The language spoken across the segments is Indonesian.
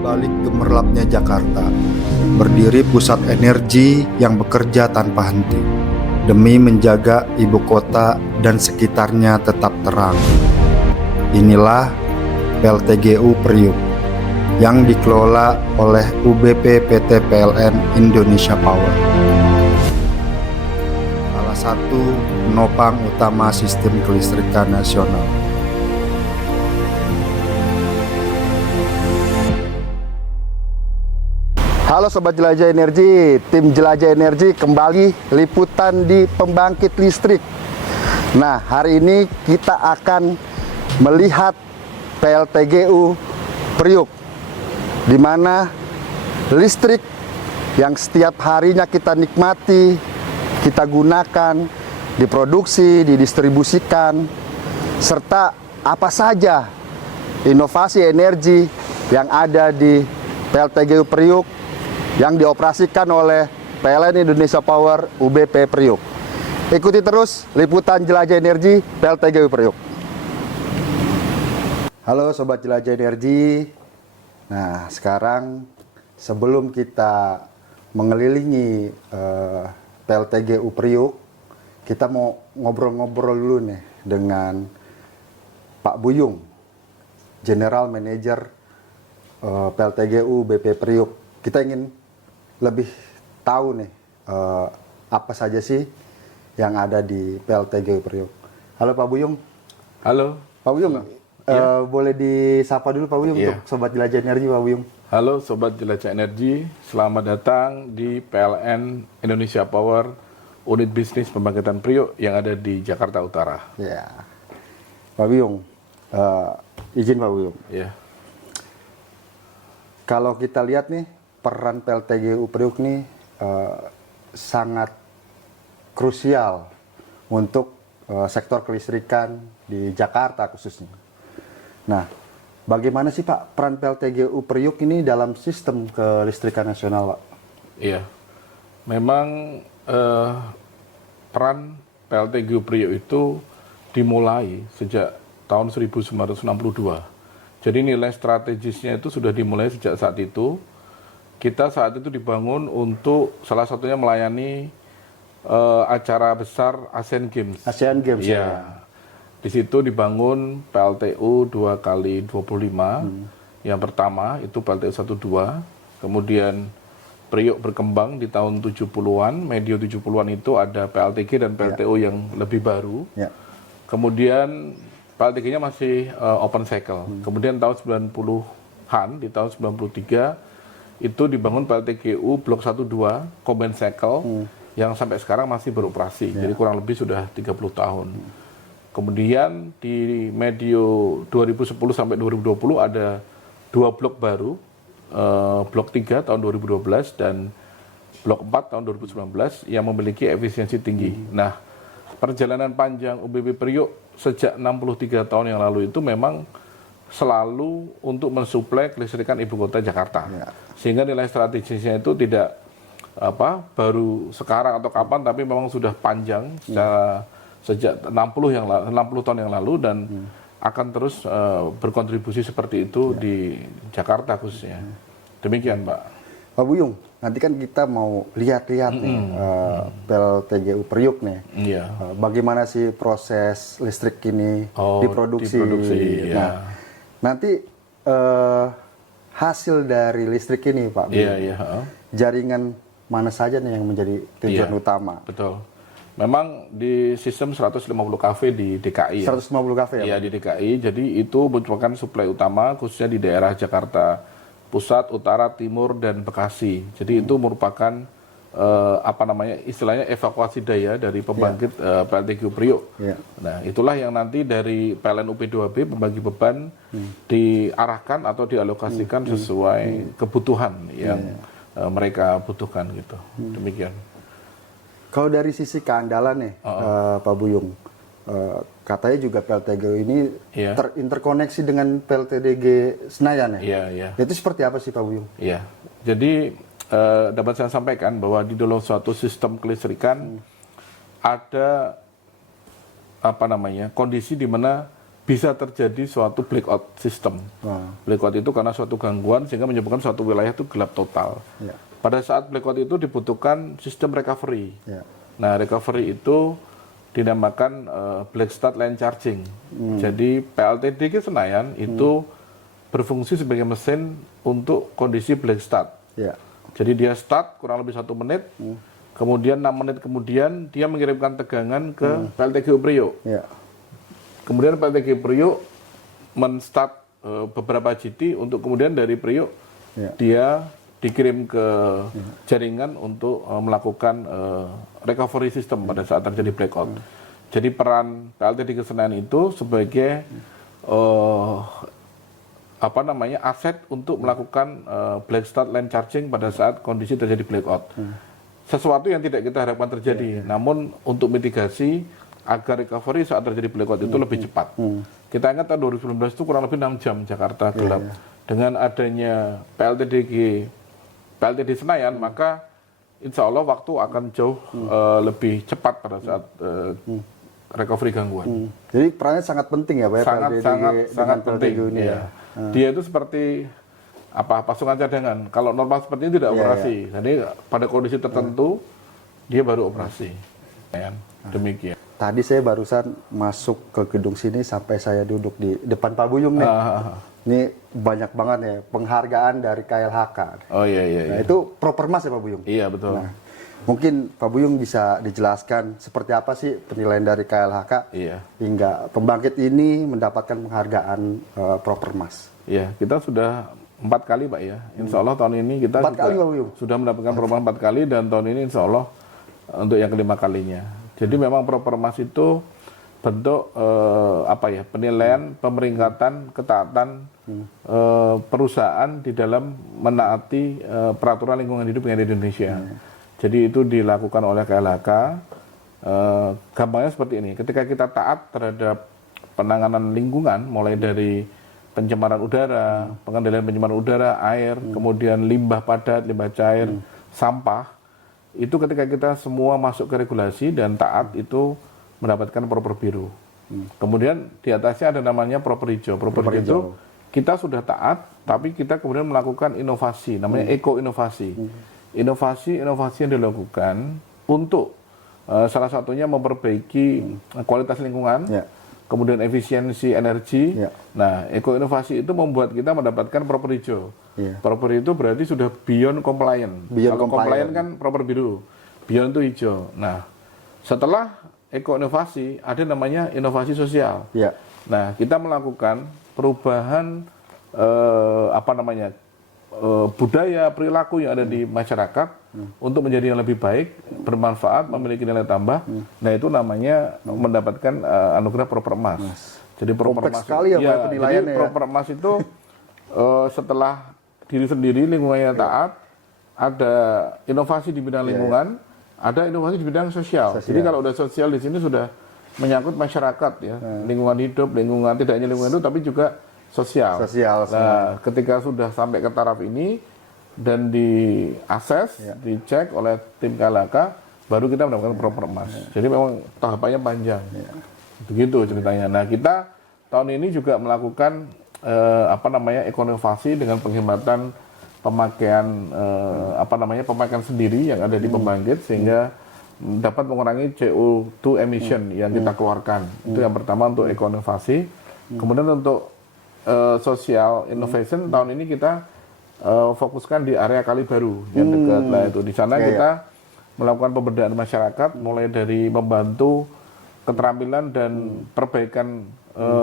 balik gemerlapnya Jakarta, berdiri pusat energi yang bekerja tanpa henti, demi menjaga ibu kota dan sekitarnya tetap terang. Inilah PLTGU Priuk, yang dikelola oleh UBP PT PLN Indonesia Power. Salah satu penopang utama sistem kelistrikan nasional. Halo Sobat Jelajah Energi, tim Jelajah Energi kembali liputan di pembangkit listrik. Nah, hari ini kita akan melihat PLTGU Priuk, di mana listrik yang setiap harinya kita nikmati, kita gunakan, diproduksi, didistribusikan, serta apa saja inovasi energi yang ada di PLTGU Priuk yang dioperasikan oleh PLN Indonesia Power UBP Priuk. Ikuti terus liputan Jelajah Energi PLTGU Priuk. Halo Sobat Jelajah Energi. Nah, sekarang sebelum kita mengelilingi PLTGU Priuk, kita mau ngobrol-ngobrol dulu nih dengan Pak Buyung, General Manager PLTGU BP Priuk. Kita ingin lebih tahu nih apa saja sih yang ada di PLTGU Priuk. Halo Pak Buyung. Halo Pak Buyung. Boleh disapa dulu Pak Buyung untuk Sobat Jelajah Energi Pak Buyung. Halo Sobat Jelajah Energi, selamat datang di PLN Indonesia Power, unit bisnis pembangkitan Priuk yang ada di Jakarta Utara. Ya, Pak Buyung, izin Pak Buyung. Ya. Kalau kita lihat nih, peran PLTGU Priuk nih sangat krusial untuk sektor kelistrikan di Jakarta khususnya. Nah, bagaimana sih Pak peran PLTGU Priuk ini dalam sistem kelistrikan nasional, Pak? Iya, memang peran PLTGU Priuk itu dimulai sejak tahun 1962. Jadi nilai strategisnya itu sudah dimulai sejak saat itu. Kita saat itu dibangun untuk salah satunya melayani acara besar Asian Games. Asian Games ya. Di situ dibangun PLTU 2x25. Yang pertama itu PLTU 12. Kemudian Priuk berkembang di tahun 70-an, medio 70-an itu ada PLTG dan PLTU yang lebih baru. Ya. Kemudian PLTG-nya masih open cycle. Kemudian tahun 90-an, di tahun 93 itu dibangun PLTGU Blok 1-2 Combined Cycle yang sampai sekarang masih beroperasi. Jadi kurang lebih sudah 30 tahun. Kemudian di medio 2010 sampai 2020 ada 2 blok baru, Blok 3 tahun 2012 dan Blok 4 tahun 2019 yang memiliki efisiensi tinggi. Nah, perjalanan panjang UBP Priuk sejak 63 tahun yang lalu itu memang selalu untuk mensuplai kelistrikan ibu kota Jakarta. Sehingga nilai strategisnya itu tidak baru sekarang atau kapan, tapi memang sudah panjang sejak 60 tahun yang lalu dan akan terus berkontribusi seperti itu di Jakarta khususnya. Demikian, Pak. Pak Buyung, nanti kan kita mau lihat-lihat nih PLTGU Priuk nih. Bagaimana sih proses listrik ini diproduksi. Nah, nanti hasil dari listrik ini, Pak Buyung, jaringan mana saja nih yang menjadi tujuan utama? Betul. Memang di sistem 150 kV di DKI. 150 kV ya? Iya, di DKI. Jadi itu merupakan suplai utama khususnya di daerah Jakarta Pusat, Utara, Timur, dan Bekasi. Jadi itu merupakan istilahnya evakuasi daya dari pembangkit PLTGU Priuk. Nah, itulah yang nanti dari PLN UP2B pembagi beban diarahkan atau dialokasikan sesuai kebutuhan yang mereka butuhkan gitu. Demikian. Kalau dari sisi keandalan nih, Pak Buyung, katanya juga PLTGU ini terinterkoneksi dengan PLTDG Senayan ya? Itu seperti apa sih Pak Buyung? Iya, jadi dapat saya sampaikan bahwa di dalam suatu sistem kelistrikan ada kondisi di mana bisa terjadi suatu blackout system. Blackout itu karena suatu gangguan sehingga menyebabkan suatu wilayah itu gelap total. Ya. Pada saat blackout itu dibutuhkan sistem recovery. Ya. Nah, recovery itu dinamakan black start line charging. Jadi PLTDG Senayan itu berfungsi sebagai mesin untuk kondisi black start. Ya. Jadi dia start kurang lebih 1 menit, kemudian 6 menit kemudian dia mengirimkan tegangan ke PLTGU Priok. Ya. Kemudian PLTGU Priok men-start beberapa GT untuk kemudian dari Priok dia dikirim ke jaringan untuk melakukan recovery system pada saat terjadi blackout. Jadi peran PLTDG Senayan itu sebagai aset untuk melakukan black start line charging pada saat kondisi terjadi blackout. Sesuatu yang tidak kita harapkan terjadi, namun untuk mitigasi agar recovery saat terjadi blackout itu lebih cepat. Kita ingat tahun 2019 itu kurang lebih 6 jam Jakarta gelap. Dengan adanya PLTD Senayan, maka insya Allah waktu akan jauh lebih cepat pada saat recovery gangguan. Jadi perannya sangat penting ya Pak? Sangat penting. Ini, ya. Dia itu seperti pasukan cadangan. Kalau normal seperti ini tidak operasi. Jadi pada kondisi tertentu dia baru operasi. Demikian. Tadi saya barusan masuk ke gedung sini sampai saya duduk di depan Pak Buyung nih. Ini banyak banget ya penghargaan dari KLHK. Oh iya. Nah, itu Propermas ya Pak Buyung? Iya betul. Nah, mungkin Pak Buyung bisa dijelaskan seperti apa sih penilaian dari KLHK hingga pembangkit ini mendapatkan penghargaan Propermas? Iya, kita sudah 4 kali Pak ya. Insya Allah tahun ini kita sudah mendapatkan Propermas 4 kali dan tahun ini Insya Allah untuk yang kelima kalinya. Jadi memang Propermas itu bentuk penilaian, pemeringkatan, ketaatan perusahaan di dalam menaati peraturan lingkungan hidup yang ada di Indonesia. Jadi itu dilakukan oleh KLHK. Gampangnya seperti ini, ketika kita taat terhadap penanganan lingkungan, mulai dari pencemaran udara, pengendalian pencemaran udara, air, kemudian limbah padat, limbah cair, sampah, itu ketika kita semua masuk ke regulasi dan taat itu mendapatkan proper biru. Kemudian di atasnya ada namanya proper hijau. Proper hijau kita sudah taat, tapi kita kemudian melakukan inovasi, namanya eko-inovasi. Inovasi yang dilakukan untuk salah satunya memperbaiki kualitas lingkungan, kemudian efisiensi energi. Nah, eko-inovasi itu membuat kita mendapatkan proper hijau. Proper itu berarti sudah beyond compliant. Kalau compliant kan proper biru, beyond itu hijau. Nah, setelah eko-inovasi ada namanya inovasi sosial. Nah, kita melakukan perubahan budaya, perilaku yang ada di masyarakat untuk menjadi yang lebih baik, bermanfaat, memiliki nilai tambah. Nah, itu namanya mendapatkan anugerah Propermas. Jadi Propermas sekali ya, penilaiannya. Propermas itu setelah diri sendiri lingkungannya taat, ada inovasi di bidang lingkungan, ada inovasi di bidang sosial. Jadi kalau udah sosial di sini sudah menyangkut masyarakat ya, lingkungan hidup, lingkungan tidak hanya lingkungan hidup tapi juga sosial. Nah, ketika sudah sampai ke taraf ini dan diakses, dicek oleh tim KLHK, baru kita mendapatkan Propermas. Jadi memang tahapannya panjang. Begitu ceritanya. Nah, kita tahun ini juga melakukan ekonovasi dengan penghematan pemakaian pemakaian sendiri yang ada di pembangkit sehingga dapat mengurangi CO2 emission yang kita keluarkan. Itu yang pertama untuk ekonovasi. Kemudian untuk social innovation tahun ini kita fokuskan di area Kalibaru yang dekat. Nah, itu di sana kita melakukan pemberdayaan masyarakat mulai dari membantu keterampilan dan perbaikan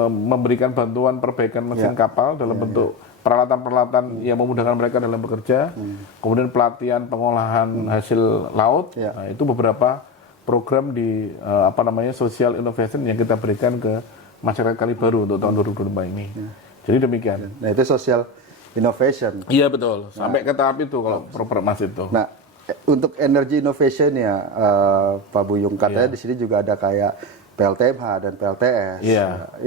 memberikan bantuan perbaikan mesin kapal dalam bentuk peralatan-peralatan yang memudahkan mereka dalam bekerja, kemudian pelatihan pengolahan hasil laut. Nah, itu beberapa program di social innovation yang kita berikan ke masyarakat Kalibaru untuk tahun 2025 ini. Jadi demikian. Nah, itu social innovation. Iya betul. Sampai ke tahap itu kalau Propermas itu. Nah, untuk energy innovation ya Pak Buyung, katanya di sini juga ada kayak PLTMH dan PLTS.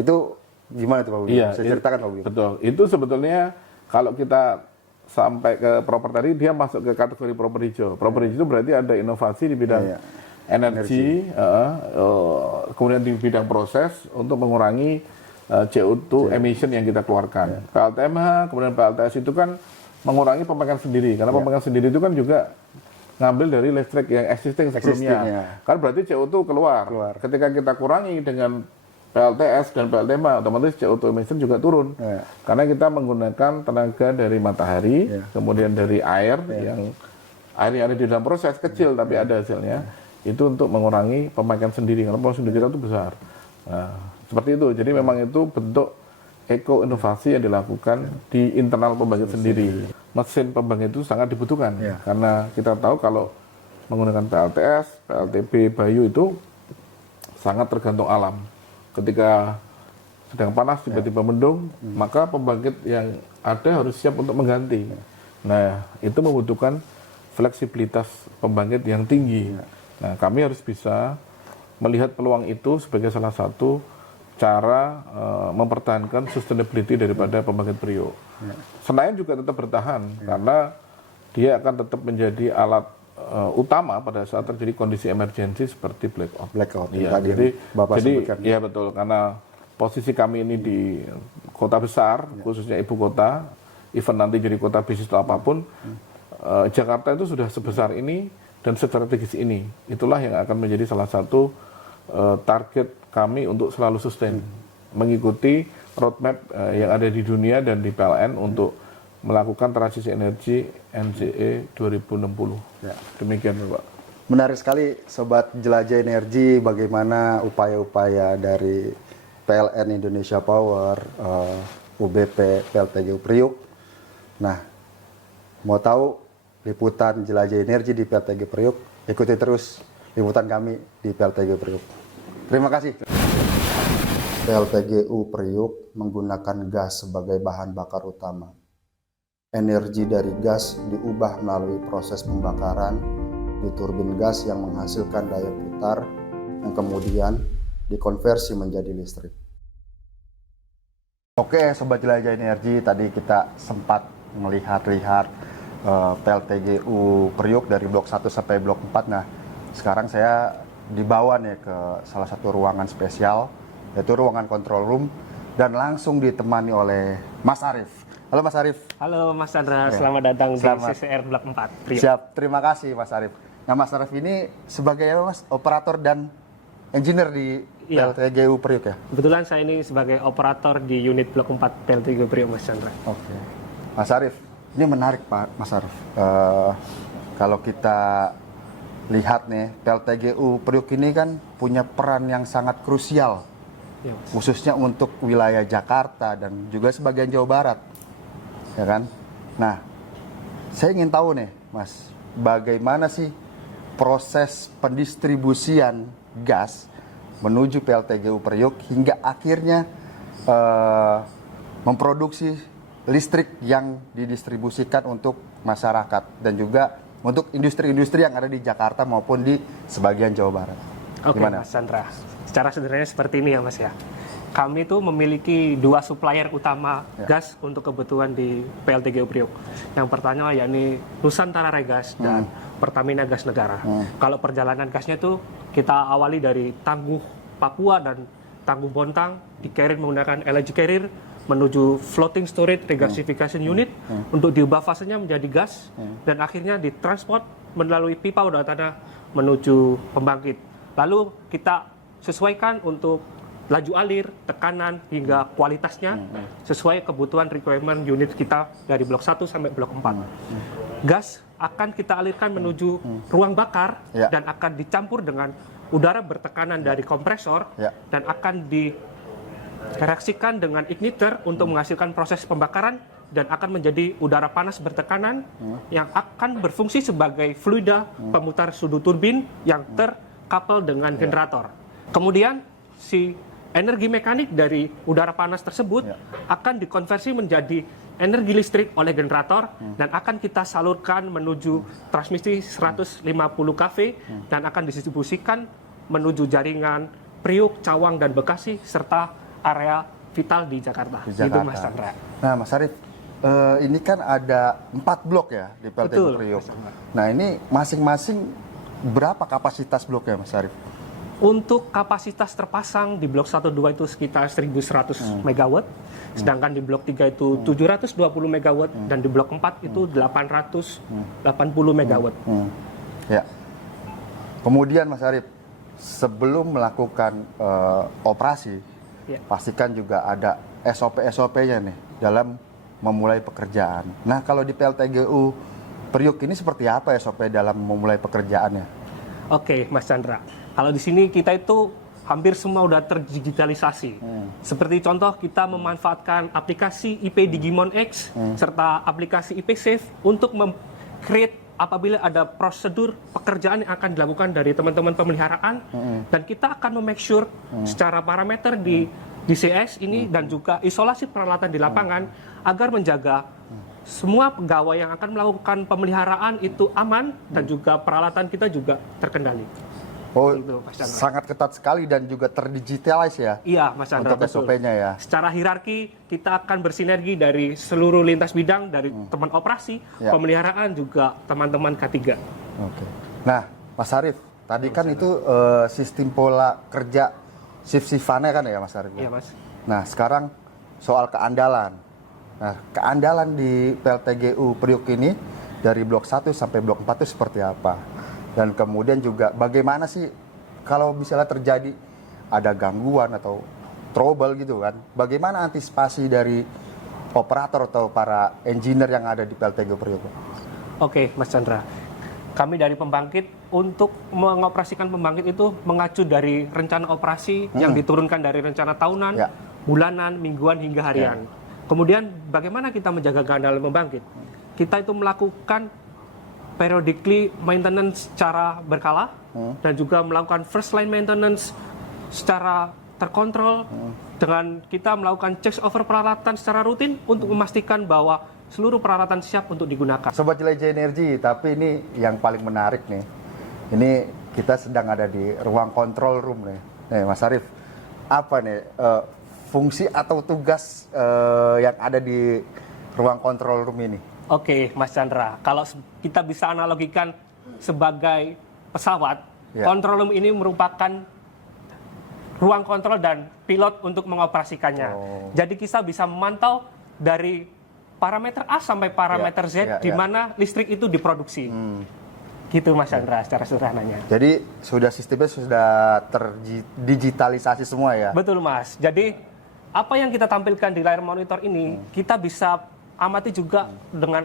Itu gimana tuh Pak Buyung? Bisa ceritakan Pak Buyung? Betul. Itu sebetulnya kalau kita sampai ke proper tadi, dia masuk ke kategori proper hijau. Proper hijau itu berarti ada inovasi di bidang energi. Kemudian di bidang proses untuk mengurangi CO2 emission yang kita keluarkan. PLTMH, kemudian PLTS itu kan mengurangi pemakaian sendiri, karena pemakaian sendiri itu kan juga ngambil dari listrik yang existing sebelumnya. Kan berarti CO2 keluar. Ketika kita kurangi dengan PLTS dan PLTMH, otomatis CO2 emission juga turun. Karena kita menggunakan tenaga dari matahari, kemudian dari air yang ada di dalam proses kecil tapi ada hasilnya. Itu untuk mengurangi pemakaian sendiri, karena pemakaian sendiri kita itu besar. Nah, seperti itu. Jadi memang itu bentuk eko-inovasi yang dilakukan di internal pembangkit sendiri. Mesin pembangkit itu sangat dibutuhkan, karena kita tahu kalau menggunakan PLTS, PLTB, Bayu itu sangat tergantung alam. Ketika sedang panas tiba-tiba mendung, maka pembangkit yang ada harus siap untuk mengganti. Nah, itu membutuhkan fleksibilitas pembangkit yang tinggi. Nah, kami harus bisa melihat peluang itu sebagai salah satu cara mempertahankan sustainability daripada pembangkit Priok. Senayan juga tetap bertahan karena dia akan tetap menjadi alat utama pada saat terjadi kondisi emergensi seperti blackout. Iya, jadi ya betul, karena posisi kami ini di kota besar, khususnya ibu kota, even nanti jadi kota bisnis atau apapun, Jakarta itu sudah sebesar ini dan strategis ini. Itulah yang akan menjadi salah satu target kami untuk selalu sustain, mengikuti roadmap yang ada di dunia dan di PLN untuk melakukan transisi energi NZE 2060. Demikian, Pak. Menarik sekali, Sobat Jelajah Energi, bagaimana upaya-upaya dari PLN Indonesia Power, UBP, PLTGU Priok. Nah, mau tahu liputan Jelajah Energi di PLTGU Priok? Ikuti terus liputan kami di PLTGU Priok. Terima kasih. PLTGU Priok menggunakan gas sebagai bahan bakar utama. Energi dari gas diubah melalui proses pembakaran di turbin gas yang menghasilkan daya putar yang kemudian dikonversi menjadi listrik. Oke, Sobat Jelajah Energi, tadi kita sempat melihat-lihat PLTGU Priok dari blok 1 sampai blok 4. Nah, sekarang saya dibawa nih ke salah satu ruangan spesial, yaitu ruangan control room, dan langsung ditemani oleh Mas Arief. Halo Mas Arief. Halo Mas Chandra, selamat datang di CCR Blok 4. Priok. Siap, terima kasih Mas Arief. Nah, Mas Arief ini sebagai Mas operator dan engineer di PLTGU Priok ya? Kebetulan saya ini sebagai operator di unit Blok 4 PLTGU Priok, Mas Chandra. Oke. Mas Arief, ini menarik Pak Mas Arief. Kalau kita lihat nih, PLTGU Priok ini kan punya peran yang sangat krusial, khususnya untuk wilayah Jakarta dan juga sebagian Jawa Barat, ya kan? Nah, saya ingin tahu nih, Mas, bagaimana sih proses pendistribusian gas menuju PLTGU Priok hingga akhirnya memproduksi listrik yang didistribusikan untuk masyarakat dan juga untuk industri-industri yang ada di Jakarta maupun di sebagian Jawa Barat. Oke, Mas Chandra. Secara sederhana seperti ini ya, Mas ya. Kami itu memiliki 2 supplier utama gas untuk kebutuhan di PLTGU Priok. Yang pertama yakni Nusantara Regas dan Pertamina Gas Negara. Kalau perjalanan gasnya itu kita awali dari Tangguh Papua dan Tangguh Bontang, di-carrier menggunakan LNG carrier menuju floating storage regasification unit untuk diubah fasenya menjadi gas dan akhirnya ditransport melalui pipa udara tanah menuju pembangkit. Lalu kita sesuaikan untuk laju alir, tekanan hingga kualitasnya sesuai kebutuhan requirement unit kita dari blok 1 sampai blok 4. Gas akan kita alirkan menuju ruang bakar dan akan dicampur dengan udara bertekanan dari kompresor dan akan direaksikan dengan igniter untuk menghasilkan proses pembakaran dan akan menjadi udara panas bertekanan yang akan berfungsi sebagai fluida pemutar sudut turbin yang terkapel dengan generator. Kemudian si energi mekanik dari udara panas tersebut akan dikonversi menjadi energi listrik oleh generator dan akan kita salurkan menuju transmisi 150 kV dan akan didistribusikan menuju jaringan Priok, Cawang, dan Bekasi serta area vital di Jakarta. Itu Mas Chandra. Nah, Mas Arief, ini kan ada 4 blok ya di PLTGU Priok. Nah, ini masing-masing berapa kapasitas bloknya, Mas Arief? Untuk kapasitas terpasang di blok 1 2 itu sekitar 1.100 megawatt, sedangkan di blok 3 itu 720 megawatt dan di blok 4 itu 880 megawatt. Ya. Kemudian Mas Arif, sebelum melakukan operasi, Ya. pastikan juga ada SOP-SOP-nya nih dalam memulai pekerjaan. Nah, kalau di PLTGU Priok ini seperti apa SOP dalam memulai pekerjaannya? Oke, Mas Chandra. Kalau di sini kita itu hampir semua udah terdigitalisasi. Seperti contoh kita memanfaatkan aplikasi IP Digimon X serta aplikasi IP Safe untuk create apabila ada prosedur pekerjaan yang akan dilakukan dari teman-teman pemeliharaan, dan kita akan make sure secara parameter di DCS ini dan juga isolasi peralatan di lapangan agar menjaga semua pegawai yang akan melakukan pemeliharaan itu aman dan juga peralatan kita juga terkendali. Oh, Gitu, Mas Chandra. sangat ketat sekali dan juga terdigitalis ya Iya, Mas Chandra, untuk betul. SOP-nya ya. Secara hierarki, kita akan bersinergi dari seluruh lintas bidang, dari teman operasi, Ya. pemeliharaan, juga teman-teman K3. Oke. Nah, Mas Arif, tadi kan itu sistem pola kerja shift-shiftannya kan ya Mas Arif? Iya, Mas. Nah, sekarang soal keandalan. Nah, keandalan di PLTGU Priok ini dari blok 1 sampai blok 4 itu seperti apa? Dan kemudian juga bagaimana sih kalau misalnya terjadi ada gangguan atau trouble gitu kan, bagaimana antisipasi dari operator atau para engineer yang ada di PLTGU Priok? Oke, Mas Chandra. Kami dari pembangkit untuk mengoperasikan pembangkit itu mengacu dari rencana operasi yang diturunkan dari rencana tahunan, Ya. bulanan, mingguan, hingga harian. Kemudian bagaimana kita menjaga keandalan pembangkit? Kita itu melakukan periodically maintenance secara berkala dan juga melakukan first line maintenance secara terkontrol dengan kita melakukan check over peralatan secara rutin untuk memastikan bahwa seluruh peralatan siap untuk digunakan. Sobat Jelajah Energi, tapi ini yang paling menarik nih. Ini kita sedang ada di ruang control room nih. Nih Mas Arif, apa nih fungsi atau tugas yang ada di ruang control room ini? Oke, Mas Chandra, kalau kita bisa analogikan sebagai pesawat, Ya. control room ini merupakan ruang kontrol dan pilot untuk mengoperasikannya. Oh. Jadi kita bisa memantau dari parameter A sampai parameter Z Ya, di ya. mana listrik itu diproduksi. Gitu Mas Chandra, secara sederhananya. Jadi sistemnya sudah terdigitalisasi semua ya? Betul Mas. Jadi apa yang kita tampilkan di layar monitor ini, kita bisa amati juga dengan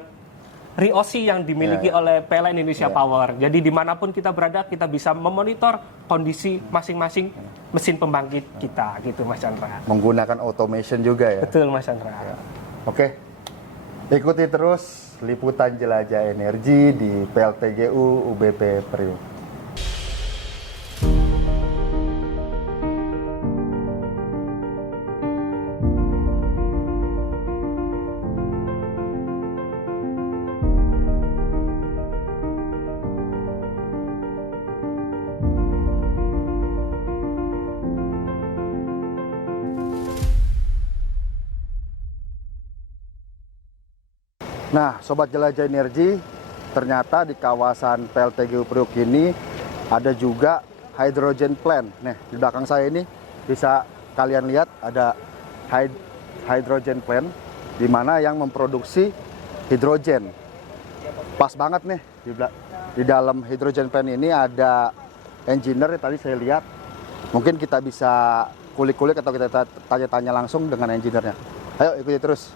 RIOSI yang dimiliki oleh PLN Indonesia Power. Jadi dimanapun kita berada, kita bisa memonitor kondisi masing-masing mesin pembangkit kita, gitu Mas Chandra. Menggunakan automation juga ya? Betul Mas Chandra. Oke, ikuti terus liputan Jelajah Energi di PLTGU UBP Priok. Nah, Sobat Jelajah Energi, ternyata di kawasan PLTGU Priok ini ada juga hydrogen plant. Nih, di belakang saya ini bisa kalian lihat ada hydrogen plant di mana yang memproduksi hidrogen. Pas banget nih di dalam hydrogen plant ini ada engineer tadi saya lihat. Mungkin kita bisa kulik-kulik atau kita tanya-tanya langsung dengan engineer-nya. Ayo ikuti terus.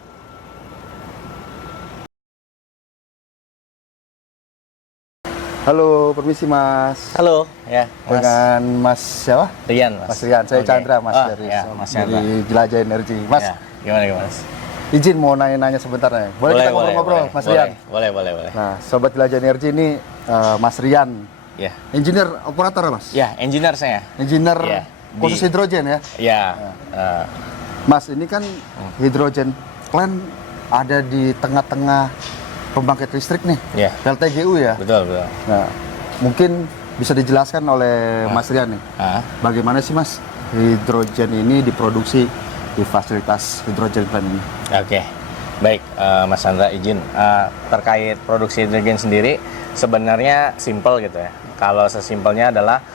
Halo, permisi Mas. Halo, ya, Mas Dengan Mas siapa? Rian, Mas. Mas Rian, saya Oke. Chandra Mas Oh, dari, ya, Mas dari Chandra. Jelajah Energi. Mas, Ya, gimana, Mas? izin mau nanya-nanya sebentar nih. Boleh kita ngobrol-ngobrol, Mas Rian? Boleh. Nah, Sobat Jelajah Energi ini Mas Rian, Ya, engineer operator Mas? ya, engineer saya. Engineer Ya, khusus hidrogen ya? Ya, Mas, ini kan hidrogen plant ada di tengah-tengah pembangkit listrik nih, ya, PLTGU ya? betul. Nah, mungkin bisa dijelaskan oleh Mas Rian nih, Ah, bagaimana sih Mas hidrogen ini diproduksi di fasilitas hidrogen plant ini? Oke, baik, Mas Chandra izin terkait produksi hidrogen sendiri sebenarnya simple gitu ya. Kalau sesimpelnya adalah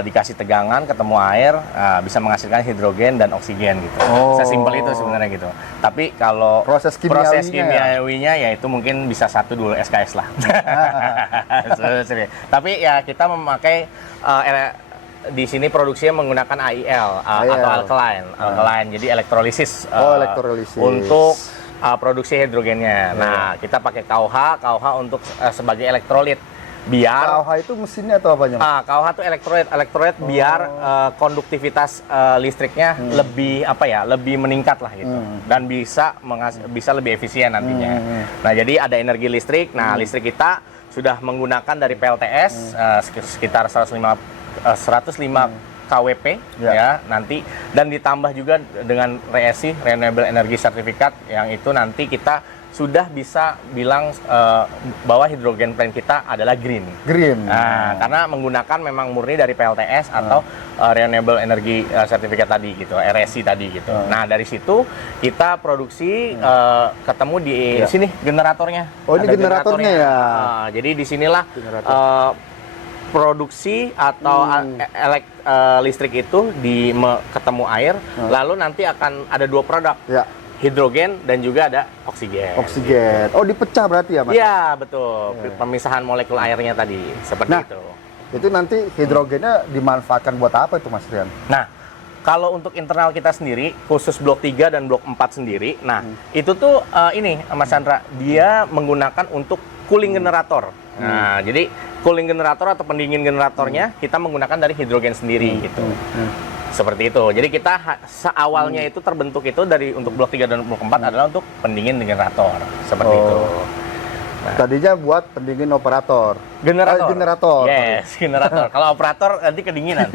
dikasih tegangan, ketemu air, bisa menghasilkan hidrogen dan oksigen gitu. Sesimpel itu sebenarnya gitu. Tapi kalau Proses kimiawinya ya itu mungkin bisa 1-2 SKS lah. Tapi ya kita memakai di sini produksinya menggunakan AIL atau alkaline, jadi elektrolisis, elektrolisis untuk produksi hidrogennya. Nah, kita pakai KOH untuk sebagai elektrolit biar KOH itu mesinnya atau apanya? KOH itu elektrolit biar konduktivitas listriknya lebih meningkat lah gitu, dan bisa lebih efisien nantinya. Nah, jadi ada energi listrik. Nah, listrik kita sudah menggunakan dari PLTS sekitar 105 kWp ya nanti, dan ditambah juga dengan RESI, Renewable Energy Certificate, yang itu nanti kita sudah bisa bilang bahwa hidrogen plant kita adalah green. Nah, karena menggunakan memang murni dari PLTS atau Renewable Energy Certificate tadi gitu, RESI tadi gitu. Nah, dari situ kita produksi ketemu di sini generatornya. Ini generatornya ya. Jadi disinilah produksi atau listrik itu ketemu air, lalu nanti akan ada 2 produk, hidrogen dan juga ada oksigen. Oh, dipecah berarti ya, Mas? Iya, betul. Pemisahan molekul airnya tadi seperti itu. Itu nanti hidrogennya dimanfaatkan buat apa itu, Mas Rian? Nah, kalau untuk internal kita sendiri, khusus blok 3 dan blok 4 sendiri, itu tuh ini Mas Chandra, dia menggunakan untuk cooling generator. Nah, jadi cooling generator atau pendingin generatornya kita menggunakan dari hidrogen sendiri gitu. Seperti itu. Jadi kita seawalnya itu terbentuk itu dari untuk blok 3 dan blok 4 adalah untuk pendingin generator. Seperti itu. Nah, tadinya buat pendingin operator. Generator. Yes, generator. Kalau operator nanti kedinginan.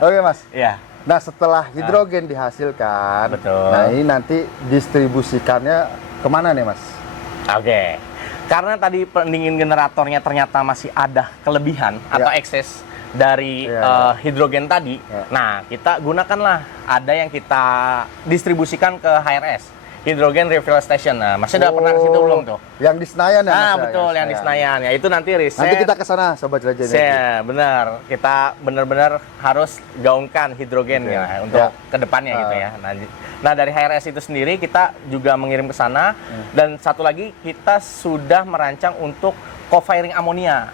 Oke, Mas. Iya. Nah, setelah hidrogen dihasilkan, betul. Nah ini nanti distribusikannya kemana nih, Mas? Oke. Karena tadi pendingin generatornya ternyata masih ada kelebihan atau ekses dari hidrogen tadi. Nah, kita gunakanlah, ada yang kita distribusikan ke HRS, Hydrogen Refuel Station. Nah, Mas udah pernah ke situ belum tuh? Yang di Senayan ya, Mas? Betul, yang di Senayan. Ya, itu nanti riset. Nanti kita ke sana, Sobat Jelajah Energi. Benar. Kita benar-benar harus gaungkan hidrogen ya untuk kedepannya gitu ya. Nah, dari HRS itu sendiri kita juga mengirim ke sana. Dan satu lagi, kita sudah merancang untuk co-firing amonia.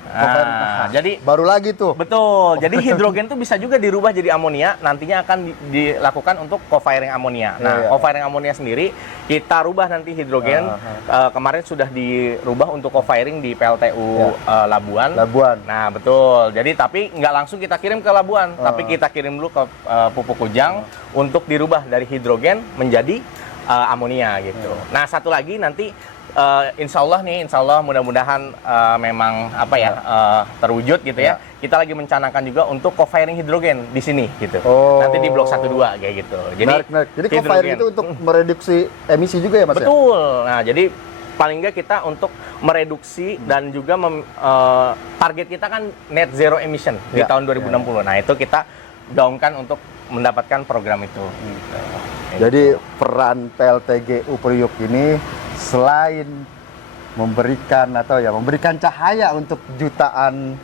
Jadi baru lagi tuh. Betul. Jadi hidrogen tuh bisa juga dirubah jadi amonia. Nantinya akan dilakukan untuk co-firing amonia. Nah, co-firing amonia sendiri kita rubah nanti hidrogen. Kemarin sudah dirubah untuk co-firing di PLTU Labuan. Nah, betul. Jadi tapi nggak langsung kita kirim ke Labuan, tapi kita kirim dulu ke Pupuk Kujang untuk dirubah dari hidrogen menjadi amonia gitu. Nah, satu lagi nanti insya Allah mudah-mudahan memang terwujud gitu ya. Kita lagi mencanangkan juga untuk co-firing hidrogen di sini gitu. Nanti di blok 1-2 kayak gitu. Jadi co-firing itu untuk mereduksi emisi juga ya, Mas? Betul. Nah, jadi paling nggak kita untuk mereduksi dan juga target kita kan net zero emission di tahun 2060. Nah, itu kita gaungkan untuk mendapatkan program itu. Jadi peran PLTGU Priok ini selain memberikan cahaya untuk jutaan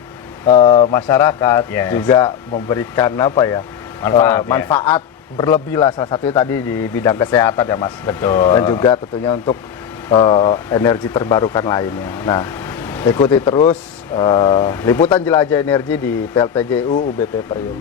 masyarakat, juga memberikan manfaat berlebih lah, salah satunya tadi di bidang kesehatan ya, Mas. Betul. Dan juga tentunya untuk energi terbarukan lainnya. Nah, ikuti terus liputan Jelajah Energi di PLTGU UBP Priok.